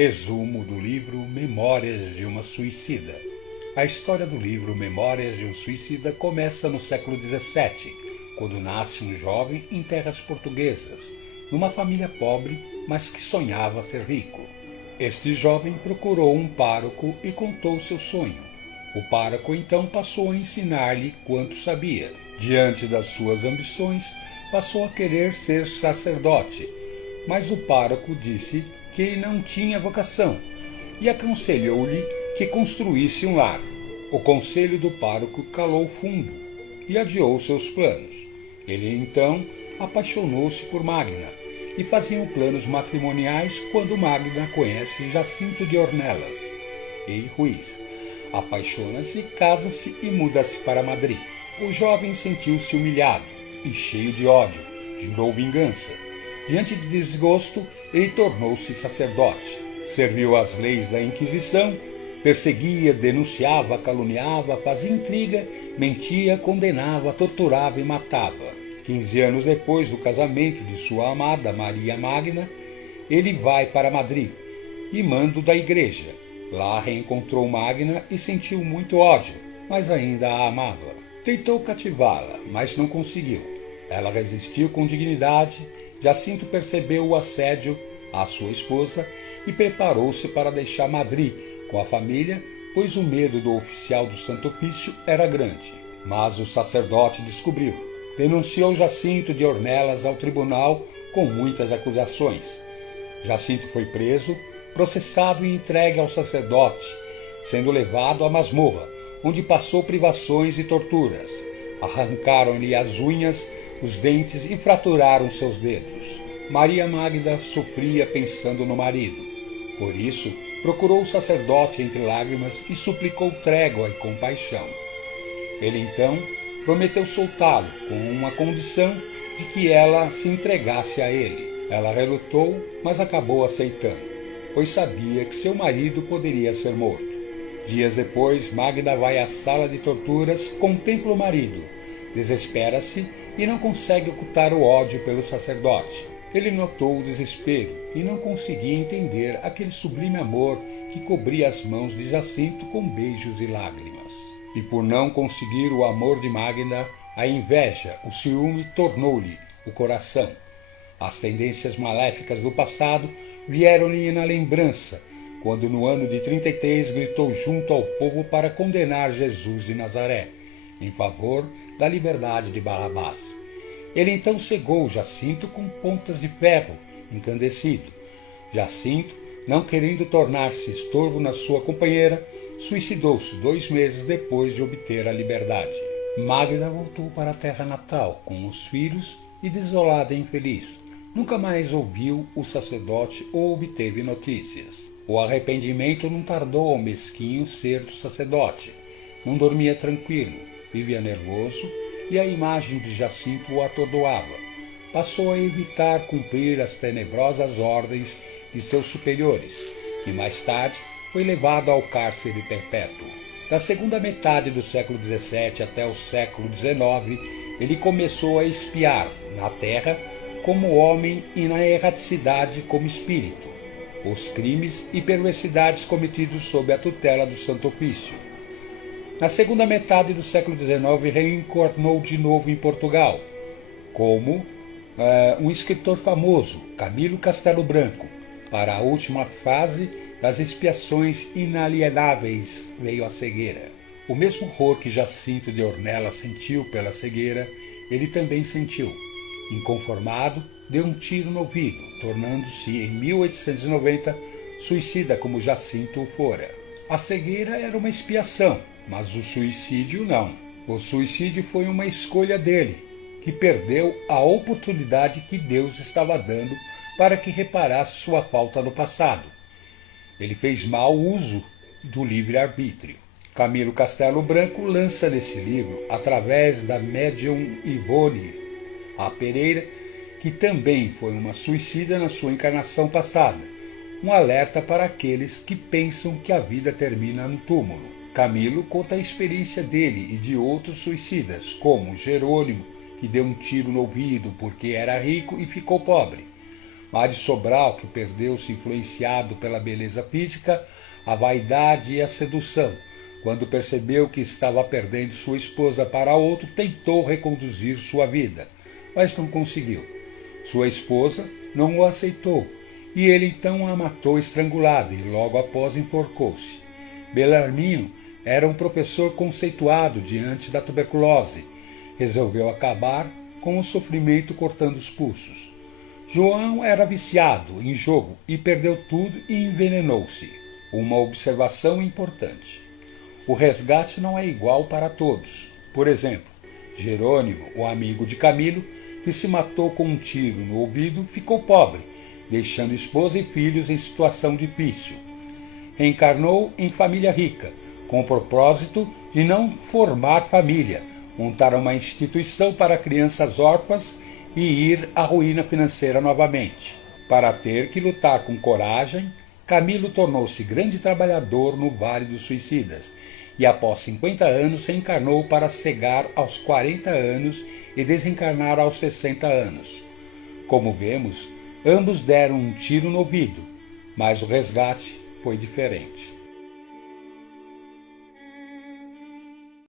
Resumo do livro Memórias de uma Suicida. A história do livro Memórias de um Suicida começa no século XVII, quando nasce um jovem em terras portuguesas, numa família pobre, mas que sonhava ser rico. Este jovem procurou um pároco e contou seu sonho. O pároco então passou a ensinar-lhe quanto sabia. Diante das suas ambições, passou a querer ser sacerdote, mas o pároco disse que ele não tinha vocação e aconselhou-lhe que construísse um lar. O conselho do pároco calou fundo e adiou seus planos. Ele então apaixonou-se por Magna e faziam planos matrimoniais quando Magna conhece Jacinto de Ornelas e Ruiz. Apaixona-se, casa-se e muda-se para Madrid. O jovem sentiu-se humilhado e cheio de ódio, jurou vingança. Diante de desgosto, ele tornou-se sacerdote. Serviu às leis da Inquisição, perseguia, denunciava, caluniava, fazia intriga, mentia, condenava, torturava e matava. 15 anos depois do casamento de sua amada Maria Magna, ele vai para Madrid e mando da igreja. Lá reencontrou Magna e sentiu muito ódio, mas ainda a amava. Tentou cativá-la, mas não conseguiu. Ela resistiu com dignidade. Jacinto percebeu o assédio à sua esposa e preparou-se para deixar Madrid com a família, pois o medo do oficial do Santo Ofício era grande. Mas o sacerdote descobriu. Denunciou Jacinto de Ornelas ao tribunal com muitas acusações. Jacinto foi preso, processado e entregue ao sacerdote, sendo levado à masmorra, onde passou privações e torturas. Arrancaram-lhe as unhas, os dentes e fraturaram seus dedos. Maria Magda sofria pensando no marido. Por isso, procurou o sacerdote entre lágrimas e suplicou trégua e compaixão. Ele então prometeu soltá-lo com uma condição de que ela se entregasse a ele. Ela relutou, mas acabou aceitando, pois sabia que seu marido poderia ser morto. Dias depois, Magda vai à sala de torturas, contempla o marido, desespera-se e não consegue ocultar o ódio pelo sacerdote. Ele notou o desespero e não conseguia entender aquele sublime amor que cobria as mãos de Jacinto com beijos e lágrimas. E por não conseguir o amor de Magna, a inveja, o ciúme tornou-lhe o coração. As tendências maléficas do passado vieram-lhe na lembrança, quando no ano de 33 gritou junto ao povo para condenar Jesus de Nazaré, em favor da liberdade de Barrabás. Ele então cegou Jacinto com pontas de ferro incandescido. Jacinto, não querendo tornar-se estorvo na sua companheira, suicidou-se 2 meses depois de obter a liberdade. Magda voltou para a terra natal com os filhos e, desolada e infeliz, nunca mais ouviu o sacerdote ou obteve notícias. O arrependimento não tardou ao mesquinho ser do sacerdote. Não dormia tranquilo, vivia nervoso e a imagem de Jacinto o atordoava. Passou a evitar cumprir as tenebrosas ordens de seus superiores e mais tarde foi levado ao cárcere perpétuo. Da segunda metade do século XVII até o século XIX, ele começou a espiar na terra como homem e na erraticidade como espírito os crimes e perversidades cometidos sob a tutela do Santo Ofício. Na segunda metade do século XIX, reencarnou de novo em Portugal, como um escritor famoso, Camilo Castelo Branco. Para a última fase das expiações inalienáveis veio a cegueira. O mesmo horror que Jacinto de Ornelas sentiu pela cegueira, ele também sentiu. Inconformado, deu um tiro no ouvido, tornando-se em 1890 suicida como Jacinto o fora. A cegueira era uma expiação, mas o suicídio não. O suicídio foi uma escolha dele, que perdeu a oportunidade que Deus estava dando para que reparasse sua falta no passado. Ele fez mau uso do livre-arbítrio. Camilo Castelo Branco lança nesse livro, através da médium Ivone A. Pereira, que também foi uma suicida na sua encarnação passada, um alerta para aqueles que pensam que a vida termina no túmulo. Camilo conta a experiência dele e de outros suicidas, como Jerônimo, que deu um tiro no ouvido porque era rico e ficou pobre. Mário Sobral, que perdeu-se influenciado pela beleza física, a vaidade e a sedução. Quando percebeu que estava perdendo sua esposa para outro, tentou reconduzir sua vida, mas não conseguiu. Sua esposa não o aceitou, e ele então a matou estrangulada e logo após enforcou-se. Belarmino era um professor conceituado diante da tuberculose. Resolveu acabar com o sofrimento cortando os pulsos. João era viciado em jogo e perdeu tudo e envenenou-se. Uma observação importante. O resgate não é igual para todos. Por exemplo, Jerônimo, o amigo de Camilo, que se matou com um tiro no ouvido, ficou pobre, deixando esposa e filhos em situação difícil. Reencarnou em família rica, com o propósito de não formar família, montar uma instituição para crianças órfãs e ir à ruína financeira novamente. Para ter que lutar com coragem, Camilo tornou-se grande trabalhador no Vale dos Suicidas e após 50 anos reencarnou para cegar aos 40 anos e desencarnar aos 60 anos. Como vemos, ambos deram um tiro no ouvido, mas o resgate foi diferente.